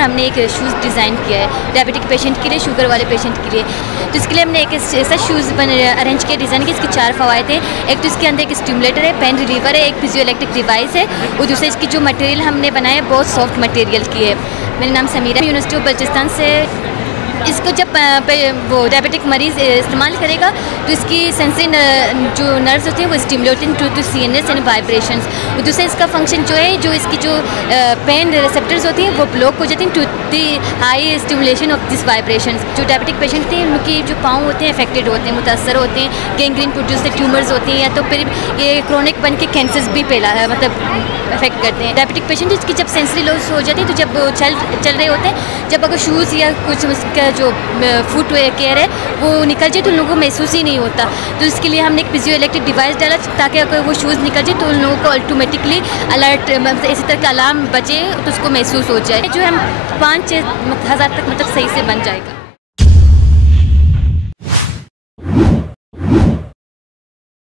हमने एक shoes design किया है डायबिटिक पेशेंट के लिए, शुगर वाले पेशेंट के लिए। तो इसके लिए हमने एक ऐसा शूज़ अरेंज किया डिज़ाइन की। इसके 4 फ़वायद हैं। एक तो इसके अंदर एक स्टिमुलेटर है, पेन रिलीवर है, एक फिजियो इलेक्ट्रिक डिवाइस है, और दूसरा इसकी जो मटेरियल हमने बनाया है बहुत सॉफ्ट मटेरियल की है। मेरा नाम समीरा, यूनिवर्सिटी ऑफ बलूचिस्तान से। इसको जब वो डायबिटिक मरीज़ इस्तेमाल करेगा तो इसकी सेंसरी जो नर्व्स होती हैं वो stimulating to CNS and vibrations. और दूसरा इसका फंक्शन जो है, जो इसकी जो पेन रिसेप्टर्स होती हैं वो ब्लॉक हो जाती हैं to the high stimulation of this vibrations. जो डायबिटिक पेशेंट थे उनकी जो पाँव होते हैं अफेक्टेड होते हैं, मुतासर होते हैं, गैंग्रीन प्रोड्यूस ट्यूमर्स होती हैं, या तो फिर ये क्रोनिक बन के कैंसर्स भी मतलब अफेक्ट करते हैं। डायबिटिक पेशेंट इसकी जब सेंसरी लॉस हो जाती है तो जब वो चल रहे होते हैं, जब अगर शूज़ या कुछ उसका जो फुट केयर है वो निकल जाए तो उन लोगों को महसूस ही नहीं होता। तो इसके लिए हमने एक फिजियो इलेक्ट्रिक डिवाइस डाला ताकि अगर वो शूज़ निकल जाए तो उन लोगों को ऑटोमेटिकली अलर्ट, मतलब इसी तरह का अलार्म बजे तो उसको महसूस हो जाए। जो हम 5-6 हज़ार तक मतलब सही से बन जाएगा।